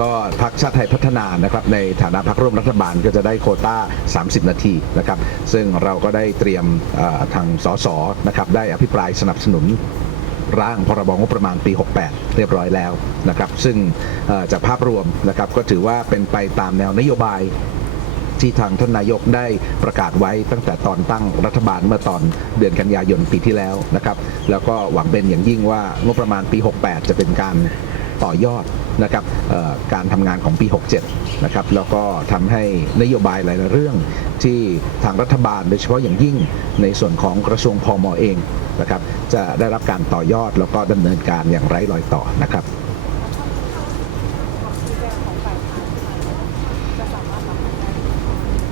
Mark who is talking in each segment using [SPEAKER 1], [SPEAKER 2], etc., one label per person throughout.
[SPEAKER 1] ก็พักชาติไทยพัฒนานะครับในฐานะพักร่วมรัฐบาลก็จะได้โคต้า 30 นาทีนะครับซึ่งเราก็ได้เตรียมทางสสนะครับได้อภิปรายสนับสนุนร่างพรบงบประมาณปี 68 เรียบร้อยแล้วนะครับ ซึ่งจากภาพรวมนะครับก็ถือว่าเป็นไปตามแนวนโยบายที่ทางท่านนายกได้ประกาศไว้ตั้งแต่ตอนตั้งรัฐบาลเมื่อตอนเดือนกันยายนปีที่แล้วนะครับ แล้วก็หวังเป็นอย่างยิ่งว่างบประมาณปี 68 จะเป็นการต่อยอด นะครับการทำงานของปี 67 นะครับ แล้วก็ทำให้นโยบายหลายเรื่องที่ทางรัฐบาลโดยเฉพาะอย่างยิ่งในส่วนของกระทรวงพมเองนะครับ จะได้รับการต่อยอดแล้วก็ดำเนินการอย่างไร้รอยต่อนะครับ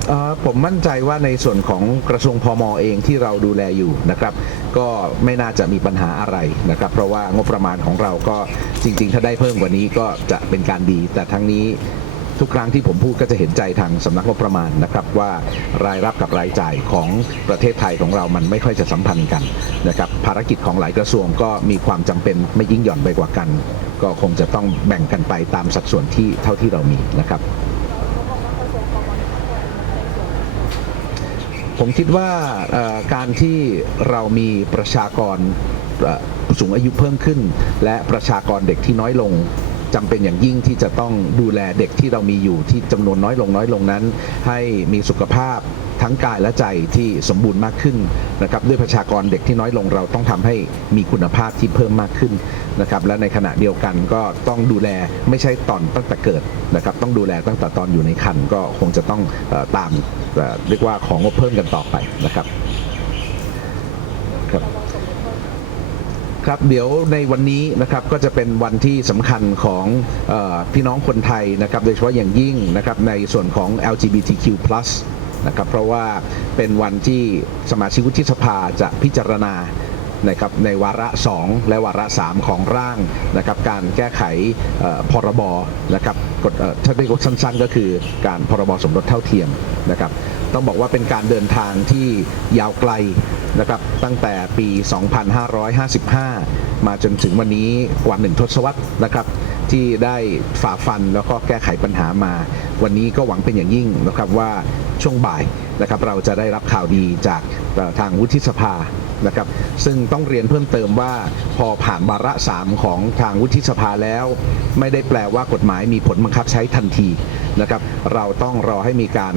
[SPEAKER 1] เอ่อ ผมมั่นใจว่าในส่วนของกระทรวงพมเองที่เราดูแลอยู่นะครับ ก็ไม่น่าจะมีปัญหาอะไรนะครับ เพราะว่างบประมาณของเราก็จริง ๆ ถ้าได้เพิ่มกว่านี้ก็จะเป็นการดี แต่ทั้งนี้ทุกครั้งที่ผมพูดก็จะเห็นใจทางสำนักงบประมาณนะครับ ว่ารายรับกับรายจ่ายของประเทศไทยของเรามันไม่ค่อยจะสัมพันธ์กันนะครับภารกิจของหลายกระทรวงก็มีความจำเป็นไม่ยิ่งหย่อนไปกว่ากัน ก็คงจะต้องแบ่งกันไปตามสัดส่วนที่เท่าที่เรามีนะครับ ผมคิดว่าการที่เรามีประชากรสูงอายุเพิ่มขึ้น และประชากรเด็กที่น้อยลงจำเป็นอย่างยิ่งที่จะต้องดูแลเด็กที่เรามีอยู่ที่จำนวนน้อยลงน้อยลงนั้น ให้มีสุขภาพ ทั้งกายและใจที่สมบูรณ์มากขึ้นนะครับด้วยประชากรเด็กที่น้อยลงเราต้องทำให้มีคุณภาพที่เพิ่มมากขึ้นนะครับและในขณะเดียวกันก็ต้องดูแลไม่ใช่ตอนตั้งแต่เกิดนะครับต้องดูแลตั้งแต่ตอนอยู่ในครรภ์ก็คงจะต้องตามเรียกว่าของงบเพิ่มกันต่อไปนะครับครับครับเดี๋ยวในวันนี้นะครับก็จะเป็นวันที่สำคัญของอพี่น้องคนไทยนะครับโดยเฉพาะอย่างยิ่งนะครับในส่วนของ LGBTQ+ นะครับเพราะว่าเป็นวันที่สมาชิกวุฒิสภาจะพิจารณานะครับในวาระ 2 และวาระ 3 ของร่างนะครับการแก้ไขพรบนะครับกฎถ้าเรียกสั้นๆ ก็คือการพรบสมรสเท่าเทียมนะครับต้องบอกว่าเป็นการเดินทางที่ยาวไกลนะครับตั้งแต่ปี 2555 มาจนถึงวันนี้กว่าหนึ่งทศวรรษนะครับที่ได้ฝ่าฟันแล้วก็แก้ไขปัญหามา วันนี้ก็หวังเป็นอย่างยิ่งนะครับว่า ช่วงบ่ายนะครับเราจะได้รับข่าวดีจากทางวุฒิสภานะครับซึ่งต้องเรียนเพิ่มเติมว่าพอผ่านวาระสามของทางวุฒิสภาแล้ว ไม่ได้แปลว่ากฎหมายมีผลบังคับใช้ทันทีนะครับเราต้องรอให้มีการ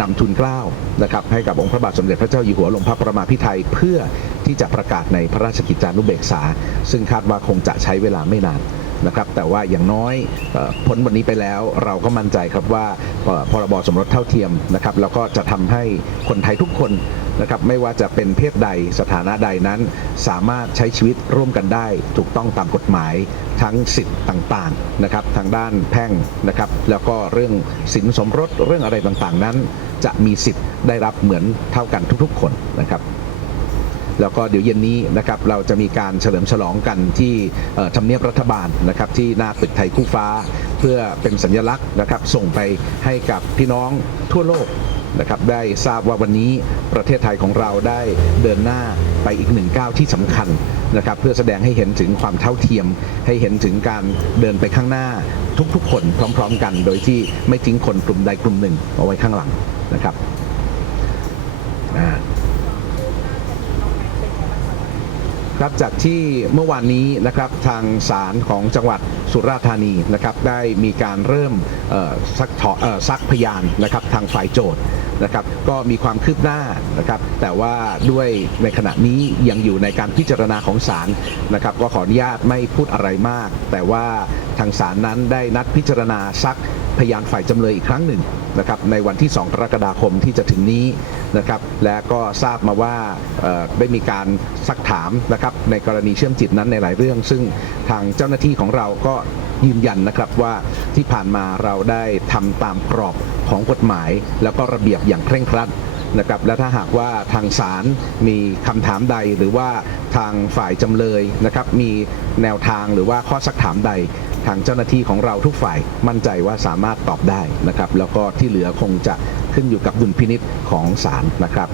[SPEAKER 1] นำทุนกล้าวนะครับให้กับองค์พระบาทสมเด็จพระเจ้าอยู่หัวลงพระประมาพิไทยเพื่อที่จะประกาศในพระราชกิจจานุเบกษา ซึ่งคาดว่าคงจะใช้เวลาไม่นาน นะครับแต่ว่าอย่างน้อยพ้นวันนี้ไปแล้วเราก็มั่นใจครับว่าพรบสมรสเท่าเทียมนะครับแล้วก็จะทำให้คนไทยทุกคนนะครับไม่ว่าจะเป็นเพศใดสถานะใดนั้น สามารถใช้ชีวิตร่วมกันได้ ถูกต้องตามกฎหมายทั้งสิทธิ์ต่างๆนะครับทางด้านแพ่งนะครับแล้วก็เรื่องสินสมรสเรื่องอะไรต่างๆนั้น จะมีสิทธิ์ได้รับเหมือนเท่ากันทุกๆ คนนะครับ แล้วก็เดี๋ยวเย็นนี้นะครับเราจะมีการเฉลิมฉลองกันที่ทำเนียบรัฐบาลนะครับที่หน้าตึกไทยคู่ฟ้า เพื่อเป็นสัญลักษณ์นะครับส่งไปให้กับพี่น้องทั่วโลกนะครับได้ทราบว่าวันนี้ประเทศไทยของเราได้เดินหน้าไปอีกหนึ่งก้าวที่สำคัญนะครับเพื่อแสดงให้เห็นถึงความเท่าเทียม ให้เห็นถึงการเดินไปข้างหน้าทุกๆ คนพร้อม ๆ กัน โดยที่ไม่ทิ้งคนกลุ่มใดกลุ่มหนึ่งเอาไว้ข้างหลังนะครับอ่า ครับจากที่เมื่อวานนี้นะครับทางศาลของจังหวัดสุราษฎร์ธานีนะครับได้มีการเริ่มซักซักพยานนะครับทางฝ่ายโจทย์นะครับก็มีความคืบหน้านะครับแต่ว่าด้วยในขณะนี้ยังอยู่ในการพิจารณาของศาลนะครับก็ขออนุญาตไม่พูดอะไรมาก แต่ว่า ทางศาลนั้นได้นัดพิจารณาซักพยานฝ่ายจำเลยอีกครั้งหนึ่งนะครับในวันที่ 2 กรกฎาคมที่จะถึงนี้นะครับและก็ทราบมาว่าได้มีการซักถามนะครับในกรณีเชื่อมจิตนั้นในหลายเรื่อง ซึ่งทางเจ้าหน้าที่ของเราก็ยืนยันนะครับว่าที่ผ่านมาเราได้ทำตามกรอบของกฎหมาย แล้วก็ระเบียบอย่างเคร่งครัดนะครับและถ้าหากว่าทางศาลมีคำถามใดหรือว่าทางฝ่ายจำเลยนะครับมีแนวทางหรือว่าข้อสักถามใดทางเจ้าหน้าที่ของเราทุกฝ่ายมั่นใจว่าสามารถตอบได้นะครับ แล้วก็ที่เหลือคงจะขึ้นอยู่กับดุลพินิษของศาลนะครับ